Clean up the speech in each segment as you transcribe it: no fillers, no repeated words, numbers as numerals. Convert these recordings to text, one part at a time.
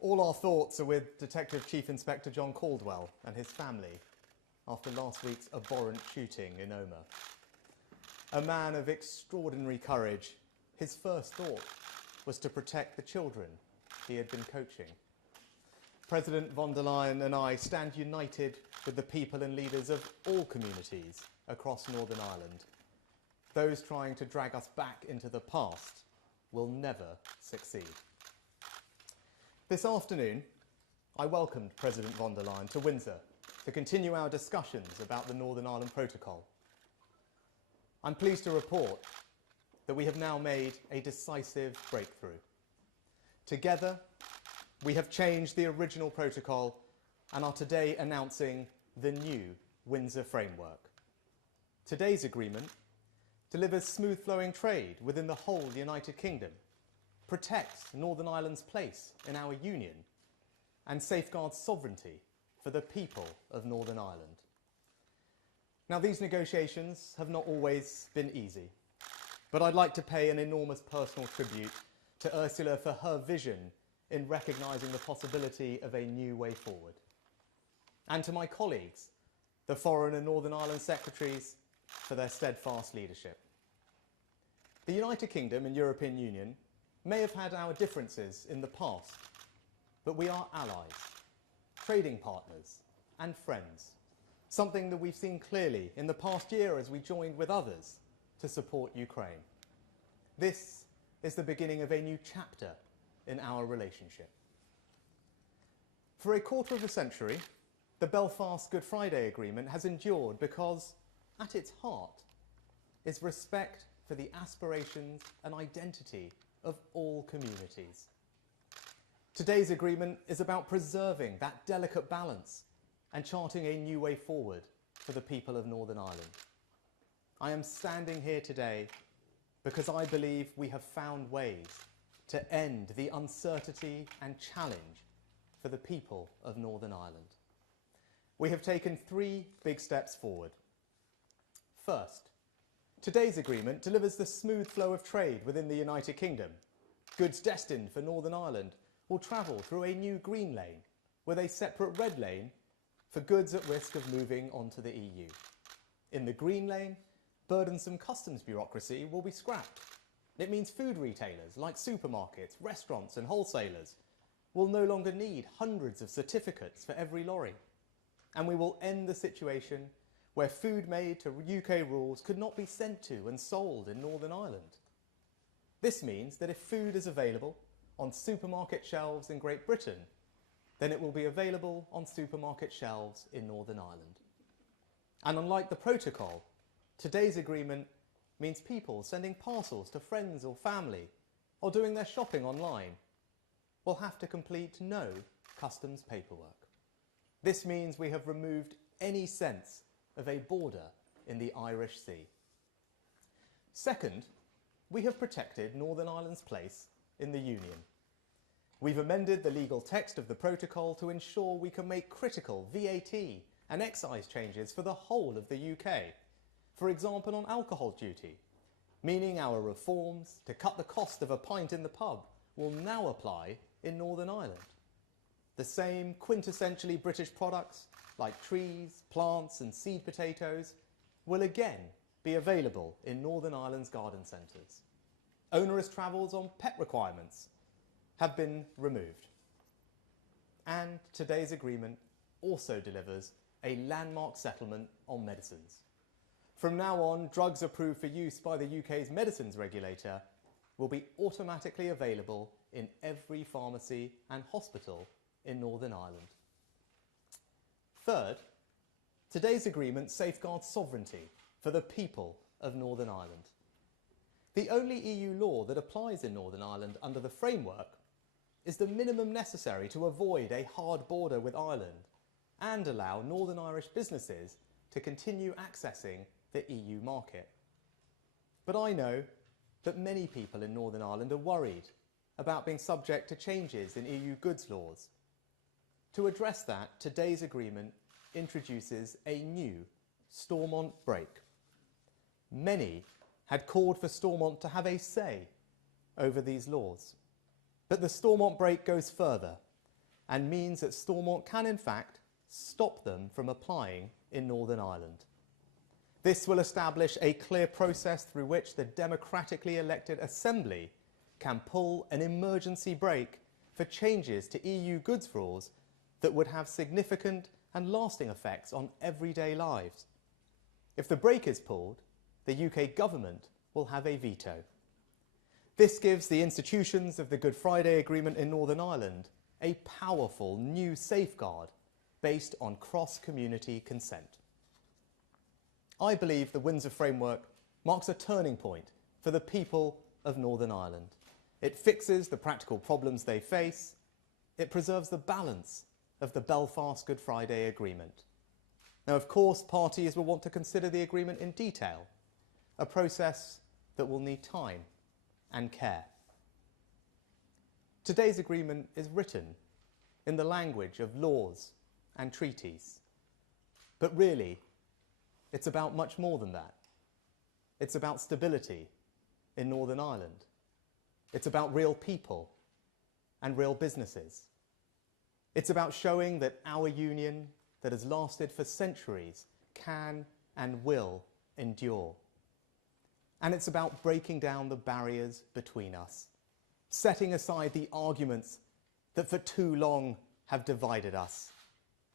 All our thoughts are with Detective Chief Inspector John Caldwell and his family after last week's abhorrent shooting in Omagh. A man of extraordinary courage, his first thought was to protect the children he had been coaching. President von der Leyen and I stand united with the people and leaders of all communities across Northern Ireland. Those trying to drag us back into the past will never succeed. This afternoon, I welcomed President von der Leyen to Windsor to continue our discussions about the Northern Ireland Protocol. I'm pleased to report that we have now made a decisive breakthrough. Together, we have changed the original protocol and are today announcing the new Windsor framework. Today's agreement delivers smooth-flowing trade within the whole United Kingdom, protects Northern Ireland's place in our union, and safeguards sovereignty for the people of Northern Ireland. Now, these negotiations have not always been easy, but I'd like to pay an enormous personal tribute to Ursula for her vision in recognising the possibility of a new way forward, and to my colleagues, the Foreign and Northern Ireland Secretaries, for their steadfast leadership. The United Kingdom and European Union may have had our differences in the past, but we are allies, trading partners and friends, something that we've seen clearly in the past year as we joined with others to support Ukraine. This is the beginning of a new chapter in our relationship. For a quarter of a century, the Belfast Good Friday Agreement has endured because, at its heart, is respect for the aspirations and identity of all communities. Today's agreement is about preserving that delicate balance and charting a new way forward for the people of Northern Ireland. I am standing here today because I believe we have found ways to end the uncertainty and challenge for the people of Northern Ireland. We have taken 3 big steps forward. First, today's agreement delivers the smooth flow of trade within the United Kingdom. Goods destined for Northern Ireland will travel through a new green lane with a separate red lane for goods at risk of moving onto the EU. In the green lane, burdensome customs bureaucracy will be scrapped. It means food retailers like supermarkets, restaurants and wholesalers will no longer need hundreds of certificates for every lorry. And we will end the situation where food made to UK rules could not be sent to and sold in Northern Ireland. This means that if food is available on supermarket shelves in Great Britain, then it will be available on supermarket shelves in Northern Ireland. And unlike the protocol, today's agreement means people sending parcels to friends or family or doing their shopping online will have to complete no customs paperwork. This means we have removed any sense of a border in the Irish Sea. Second, we have protected Northern Ireland's place in the Union. We've amended the legal text of the protocol to ensure we can make critical VAT and excise changes for the whole of the UK, for example on alcohol duty, meaning our reforms to cut the cost of a pint in the pub will now apply in Northern Ireland. The same quintessentially British products like trees, plants and seed potatoes will again be available in Northern Ireland's garden centres. Onerous travels on pet requirements have been removed. And today's agreement also delivers a landmark settlement on medicines. From now on, drugs approved for use by the UK's medicines regulator will be automatically available in every pharmacy and hospital in Northern Ireland. Third, today's agreement safeguards sovereignty for the people of Northern Ireland. The only EU law that applies in Northern Ireland under the framework is the minimum necessary to avoid a hard border with Ireland and allow Northern Irish businesses to continue accessing the EU market. But I know that many people in Northern Ireland are worried about being subject to changes in EU goods laws. To address that, today's agreement introduces a new Stormont break. Many had called for Stormont to have a say over these laws. But the Stormont break goes further and means that Stormont can in fact stop them from applying in Northern Ireland. This will establish a clear process through which the democratically elected Assembly can pull an emergency brake for changes to EU goods rules that would have significant and lasting effects on everyday lives. If the brake is pulled, the UK government will have a veto. This gives the institutions of the Good Friday Agreement in Northern Ireland a powerful new safeguard based on cross-community consent. I believe the Windsor Framework marks a turning point for the people of Northern Ireland. It fixes the practical problems they face. It preserves the balance of the Belfast Good Friday Agreement. Now, of course, parties will want to consider the agreement in detail, a process that will need time and care. Today's agreement is written in the language of laws and treaties. But really, it's about much more than that. It's about stability in Northern Ireland. It's about real people and real businesses. It's about showing that our union that has lasted for centuries can and will endure. And it's about breaking down the barriers between us, setting aside the arguments that for too long have divided us,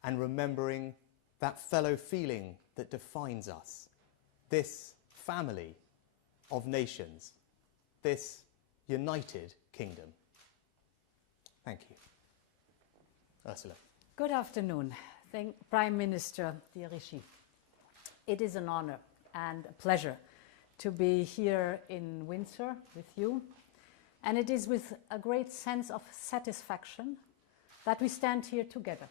and remembering that fellow feeling that defines us, this family of nations, this united kingdom. Thank you. Ursula. Good afternoon, Prime Minister dear Rishi. It is an honor and a pleasure to be here in Windsor with you, and it is with a great sense of satisfaction that we stand here together.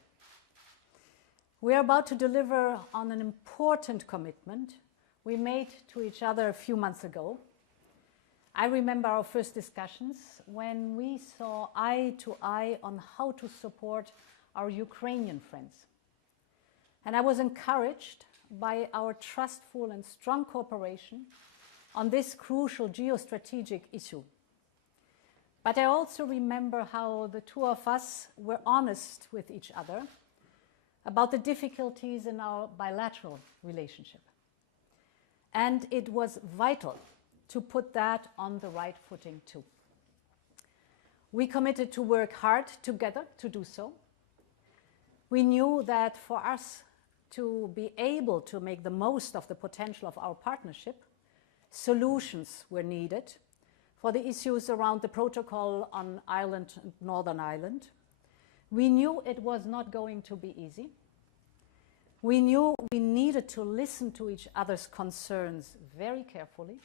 We are about to deliver on an important commitment we made to each other a few months ago. I remember our first discussions when we saw eye to eye on how to support our Ukrainian friends. And I was encouraged by our trustful and strong cooperation on this crucial geostrategic issue. But I also remember how the two of us were honest with each other about the difficulties in our bilateral relationship. And it was vital to put that on the right footing too. We committed to work hard together to do so. We knew that for us to be able to make the most of the potential of our partnership, solutions were needed for the issues around the protocol on Ireland and Northern Ireland. We knew it was not going to be easy. We knew we needed to listen to each other's concerns very carefully.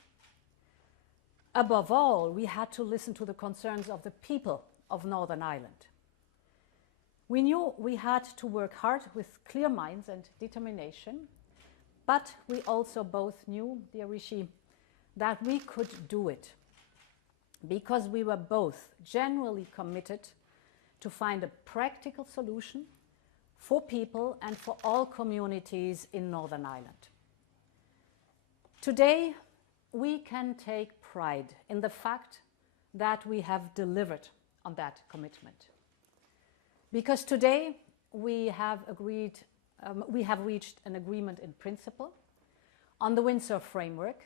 Above all, we had to listen to the concerns of the people of Northern Ireland. We knew we had to work hard with clear minds and determination, but we also both knew, dear Rishi, that we could do it because we were both genuinely committed to find a practical solution for people and for all communities in Northern Ireland. Today, we can take pride in the fact that we have delivered on that commitment. Because today we have reached an agreement in principle on the Windsor Framework.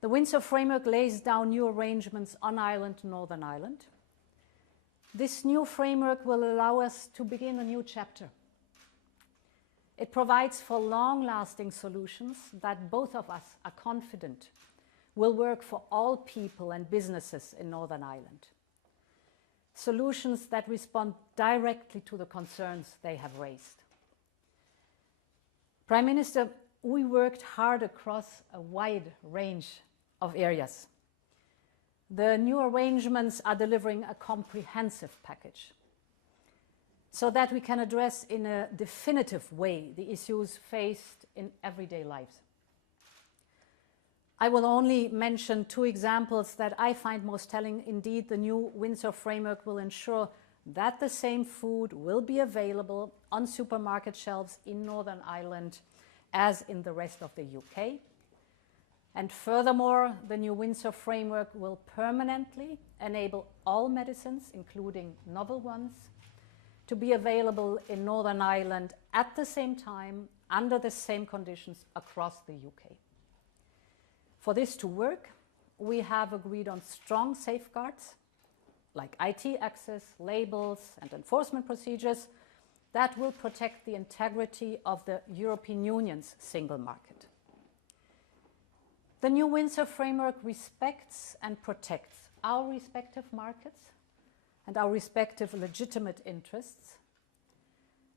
The Windsor Framework lays down new arrangements on Ireland and Northern Ireland. This new framework will allow us to begin a new chapter. It provides for long-lasting solutions that both of us are confident will work for all people and businesses in Northern Ireland. Solutions that respond directly to the concerns they have raised. Prime Minister, we worked hard across a wide range of areas. The new arrangements are delivering a comprehensive package so that we can address in a definitive way the issues faced in everyday lives. I will only mention two examples that I find most telling. Indeed, the new Windsor Framework will ensure that the same food will be available on supermarket shelves in Northern Ireland as in the rest of the UK. And furthermore, the new Windsor Framework will permanently enable all medicines, including novel ones, to be available in Northern Ireland at the same time, under the same conditions across the UK. For this to work, we have agreed on strong safeguards like IT access, labels and enforcement procedures that will protect the integrity of the European Union's single market. The new Windsor framework respects and protects our respective markets and our respective legitimate interests.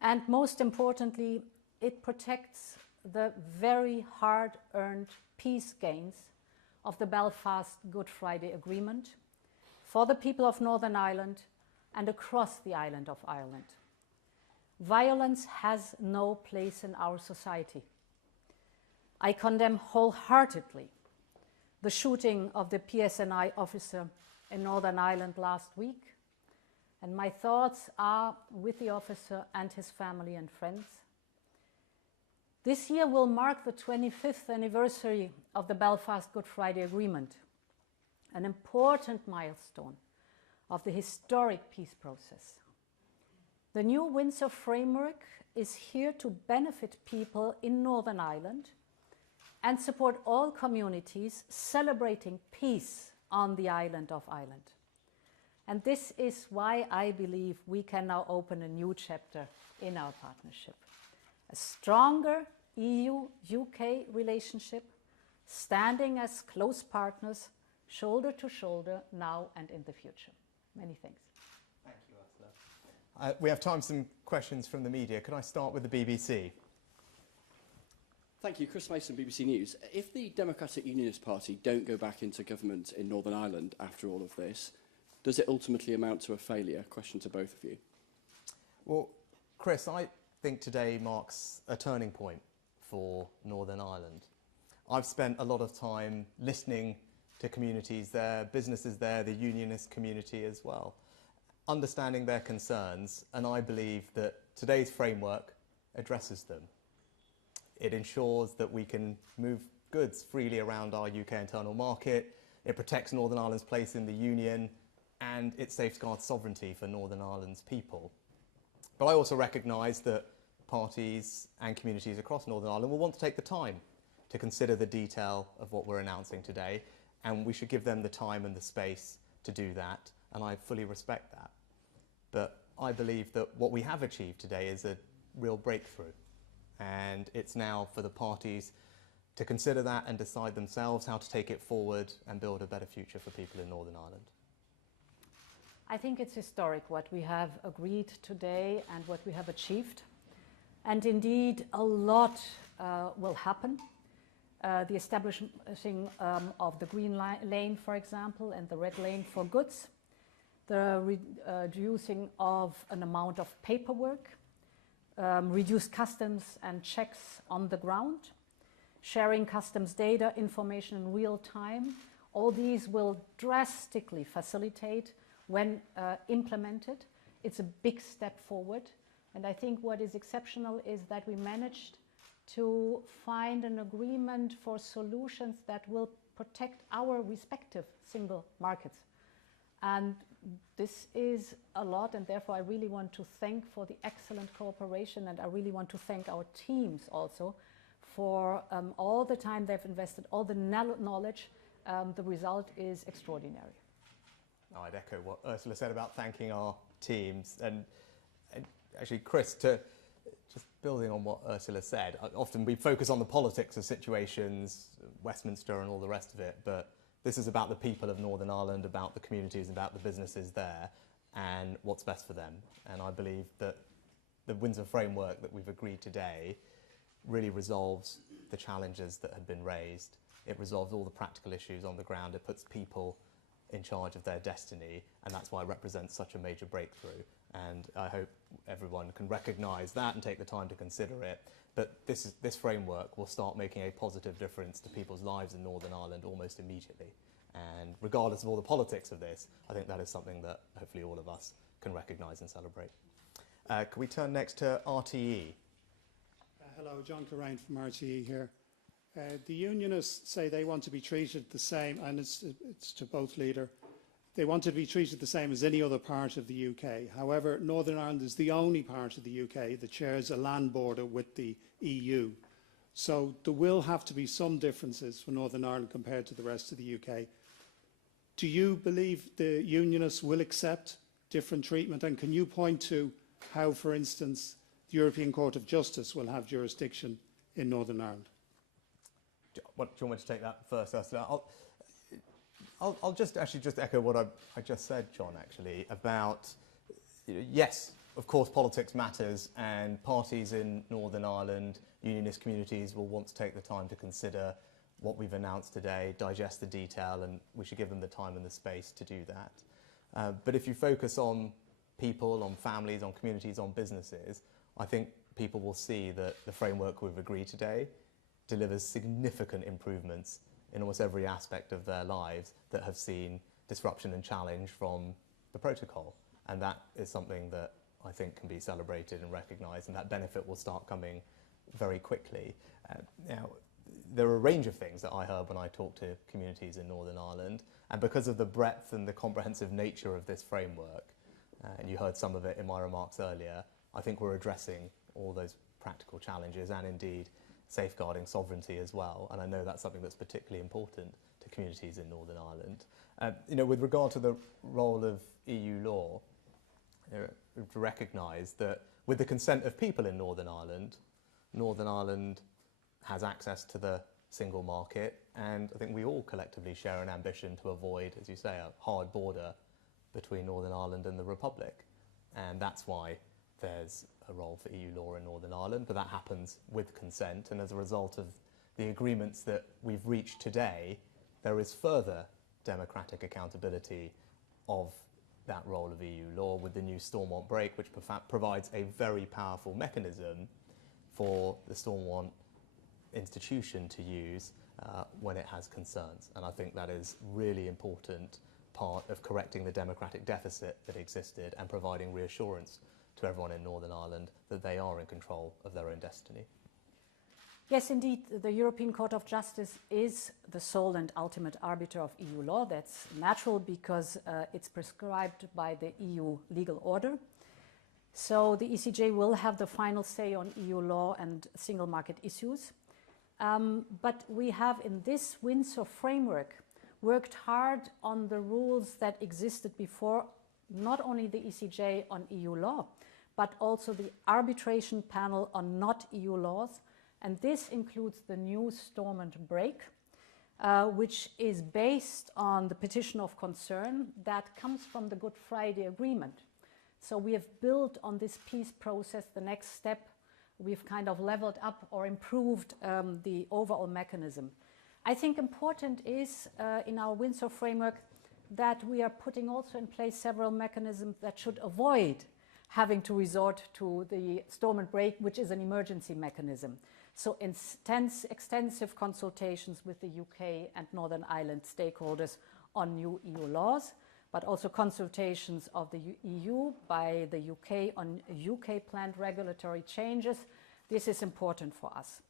And most importantly, it protects the very hard-earned peace gains of the Belfast Good Friday Agreement for the people of Northern Ireland and across the island of Ireland. Violence has no place in our society. I condemn wholeheartedly the shooting of the PSNI officer in Northern Ireland last week, and my thoughts are with the officer and his family and friends. This year will mark the 25th anniversary of the Belfast Good Friday Agreement, an important milestone of the historic peace process. The new Windsor framework is here to benefit people in Northern Ireland and support all communities celebrating peace on the island of Ireland. And this is why I believe we can now open a new chapter in our partnership. A stronger EU-UK relationship, standing as close partners, shoulder to shoulder, now and in the future. Many thanks. Thank you, Ursula. We have time for some questions from the media. Can I start with the BBC? Thank you. Chris Mason, BBC News. If the Democratic Unionist Party don't go back into government in Northern Ireland after all of this, does it ultimately amount to a failure? Question to both of you. Well, Chris, I think today marks a turning point for Northern Ireland. I've spent a lot of time listening to communities there, businesses there, the unionist community as well, understanding their concerns, and I believe that today's framework addresses them. It ensures that we can move goods freely around our UK internal market, it protects Northern Ireland's place in the Union, and it safeguards sovereignty for Northern Ireland's people. But I also recognise that parties and communities across Northern Ireland will want to take the time to consider the detail of what we're announcing today, and we should give them the time and the space to do that, and I fully respect that. But I believe that what we have achieved today is a real breakthrough, and it's now for the parties to consider that and decide themselves how to take it forward and build a better future for people in Northern Ireland. I think it's historic what we have agreed today and what we have achieved. And indeed, a lot will happen. The establishing of the green lane, for example, and the red lane for goods, the reducing of an amount of paperwork, reduced customs and checks on the ground, sharing customs data, information in real time. All these will drastically facilitate when implemented. It's a big step forward. And I think what is exceptional is that we managed to find an agreement for solutions that will protect our respective single markets. And this is a lot, and therefore I really want to thank for the excellent cooperation, and I really want to thank our teams also for all the time they've invested, all the knowledge. The result is extraordinary. I'd echo what Ursula said about thanking our teams, and actually, Chris, to just building on what Ursula said, often we focus on the politics of situations, Westminster and all the rest of it, but this is about the people of Northern Ireland, about the communities, about the businesses there, and what's best for them. And I believe that the Windsor framework that we've agreed today really resolves the challenges that have been raised. It resolves all the practical issues on the ground. It puts people in charge of their destiny, and that's why it represents such a major breakthrough. And I hope everyone can recognise that and take the time to consider it. But this framework will start making a positive difference to people's lives in Northern Ireland almost immediately. And regardless of all the politics of this, I think that is something that hopefully all of us can recognise and celebrate. Can we turn next to RTE? Hello, John Corrine from RTE here. The unionists say they want to be treated the same, and it's to both leader. They want to be treated the same as any other part of the UK. However, Northern Ireland is the only part of the UK that shares a land border with the EU. So there will have to be some differences for Northern Ireland compared to the rest of the UK. Do you believe the Unionists will accept different treatment? And can you point to how, for instance, the European Court of Justice will have jurisdiction in Northern Ireland? Do you want me to take that first, Ursula? I'll just echo what I just said, John, actually, about, yes, of course, politics matters, and parties in Northern Ireland, unionist communities, will want to take the time to consider what we've announced today, digest the detail, and we should give them the time and the space to do that. But if you focus on people, on families, on communities, on businesses, I think people will see that the framework we've agreed today delivers significant improvements in almost every aspect of their lives that have seen disruption and challenge from the protocol. And that is something that I think can be celebrated and recognised, and that benefit will start coming very quickly. Now, there are a range of things that I heard when I talked to communities in Northern Ireland, and because of the breadth and the comprehensive nature of this framework, and you heard some of it in my remarks earlier, I think we're addressing all those practical challenges and indeed safeguarding sovereignty as well, and I know that's something that's particularly important to communities in Northern Ireland. With regard to the role of EU law, to recognise that with the consent of people in Northern Ireland has access to the single market, and I think we all collectively share an ambition to avoid, as you say, a hard border between Northern Ireland and the Republic, and that's why there's a role for EU law in Northern Ireland, but that happens with consent, and as a result of the agreements that we've reached today, there is further democratic accountability of that role of EU law with the new Stormont break, which provides a very powerful mechanism for the Stormont institution to use when it has concerns. And I think that is really important part of correcting the democratic deficit that existed and providing reassurance to everyone in Northern Ireland that they are in control of their own destiny. Yes, indeed, the European Court of Justice is the sole and ultimate arbiter of EU law. That's natural because it's prescribed by the EU legal order. So the ECJ will have the final say on EU law and single market issues. But we have, in this Windsor framework, worked hard on the rules that existed before, not only the ECJ on EU law, but also the arbitration panel on not EU laws. And this includes the new Stormont break, which is based on the petition of concern that comes from the Good Friday Agreement. So we have built on this peace process the next step. We've kind of leveled up or improved the overall mechanism. I think important is in our Windsor framework that we are putting also in place several mechanisms that should avoid having to resort to the Stormont break, which is an emergency mechanism. So extensive consultations with the UK and Northern Ireland stakeholders on new EU laws, but also consultations of the EU by the UK on UK planned regulatory changes. This is important for us.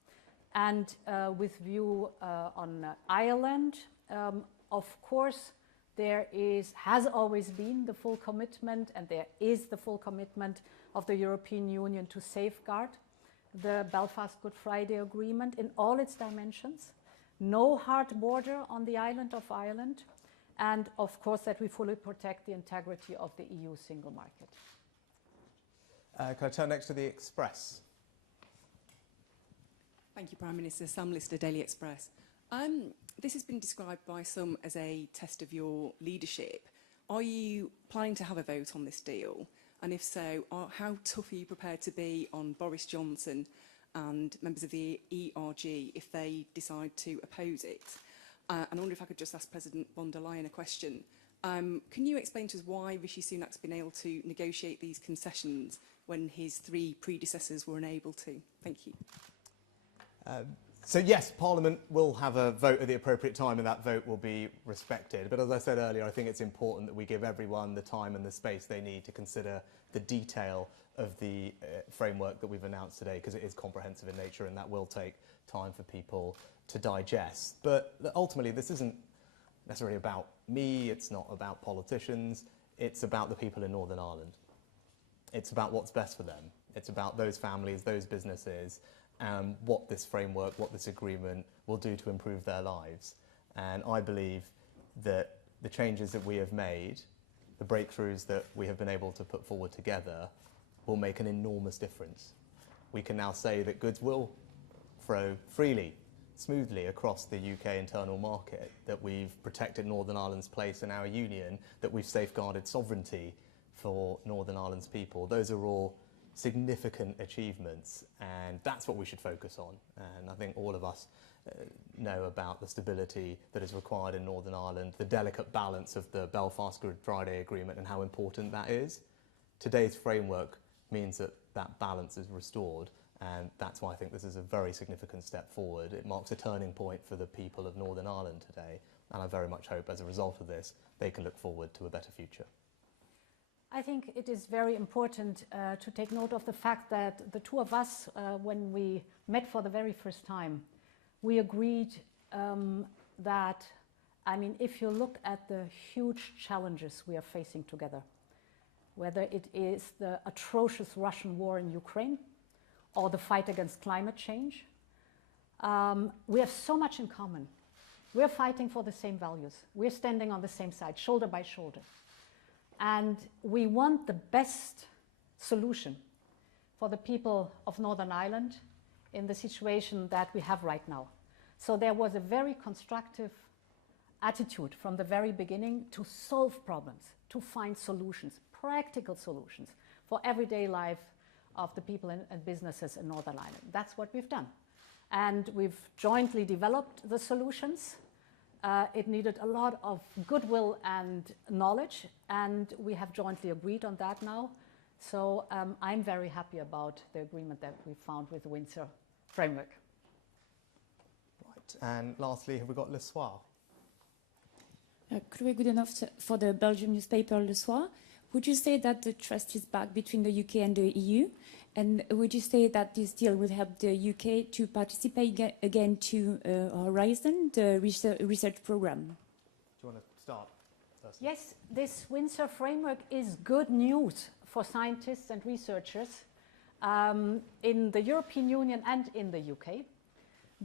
And with view on Ireland, of course, there has always been the full commitment, and there is the full commitment of the European Union to safeguard the Belfast Good Friday Agreement in all its dimensions. No hard border on the island of Ireland, and of course that we fully protect the integrity of the EU single market. Can I turn next to the Express? Thank you, Prime Minister. Sam Lister, Daily Express. This has been described by some as a test of your leadership. Are you planning to have a vote on this deal? And if so, how tough are you prepared to be on Boris Johnson and members of the ERG if they decide to oppose it? And I wonder if I could just ask President von der Leyen a question. Can you explain to us why Rishi Sunak's been able to negotiate these concessions when his three predecessors were unable to? Thank you. So yes, Parliament will have a vote at the appropriate time and that vote will be respected. But as I said earlier, I think it's important that we give everyone the time and the space they need to consider the detail of the framework that we've announced today, because it is comprehensive in nature and that will take time for people to digest. But ultimately, this isn't necessarily about me, it's not about politicians, it's about the people in Northern Ireland. It's about what's best for them. It's about those families, those businesses, and what this framework, what this agreement will do to improve their lives. And I believe that the changes that we have made, the breakthroughs that we have been able to put forward together, will make an enormous difference. We can now say that goods will flow freely, smoothly across the UK internal market, that we've protected Northern Ireland's place in our union, that we've safeguarded sovereignty for Northern Ireland's people. Those are all significant achievements, and that's what we should focus on. And I think all of us know about the stability that is required in Northern Ireland, the delicate balance of the Belfast Good Friday Agreement and how important that is. Today's framework means that that balance is restored, and that's why I think this is a very significant step forward. It marks a turning point for the people of Northern Ireland today, and I very much hope as a result of this they can look forward to a better future. I think it is very important to take note of the fact that the two of us, when we met for the very first time, we agreed that, I mean, if you look at the huge challenges we are facing together, whether it is the atrocious Russian war in Ukraine or the fight against climate change, we have so much in common. We're fighting for the same values. We're standing on the same side, shoulder by shoulder. And we want the best solution for the people of Northern Ireland in the situation that we have right now. So there was a very constructive attitude from the very beginning to solve problems, to find solutions, practical solutions for everyday life of the people and businesses in Northern Ireland. That's what we've done. And we've jointly developed the solutions. It needed a lot of goodwill and knowledge, and we have jointly agreed on that now. So I'm very happy about the agreement that we found with the Windsor framework. Right, and lastly, have we got Le Soir? Chloé Goodenough for the Belgian newspaper Le Soir. Would you say that the trust is back between the UK and the EU? And would you say that this deal will help the UK to participate again to Horizon, the research program? Do you want to start first? Yes, this Windsor framework is good news for scientists and researchers in the European Union and in the UK,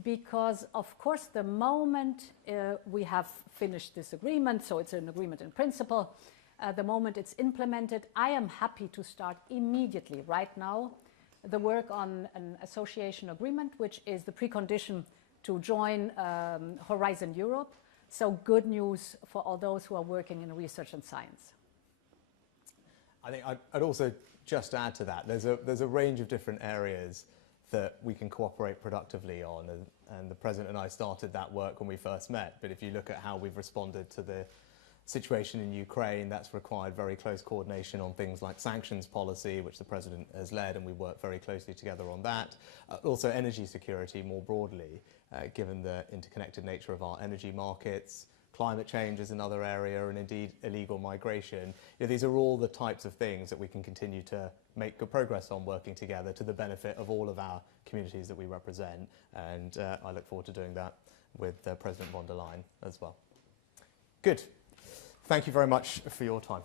because of course the moment we have finished this agreement, so it's an agreement in principle, the moment it's implemented, I am happy to start immediately, right now, the work on an association agreement, which is the precondition to join Horizon Europe. So good news for all those who are working in research and science. I think I'd also just add to that, there's a range of different areas that we can cooperate productively on, and the President and I started that work when we first met, but if you look at how we've responded to the situation in Ukraine, that's required very close coordination on things like sanctions policy, which the President has led, and we work very closely together on that. Also energy security more broadly, given the interconnected nature of our energy markets. Climate change is another area, and indeed illegal migration. You know, these are all the types of things that we can continue to make good progress on working together to the benefit of all of our communities that we represent, and I look forward to doing that with President von der Leyen as well. Good. Thank you very much for your time.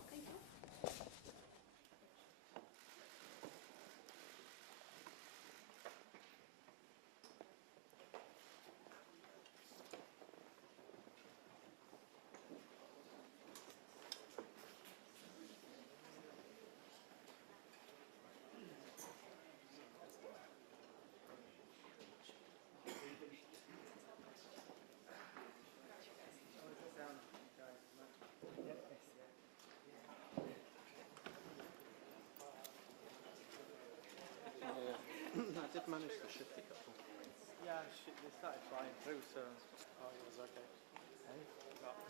I did manage to shift a couple. Yeah, they started flying through, so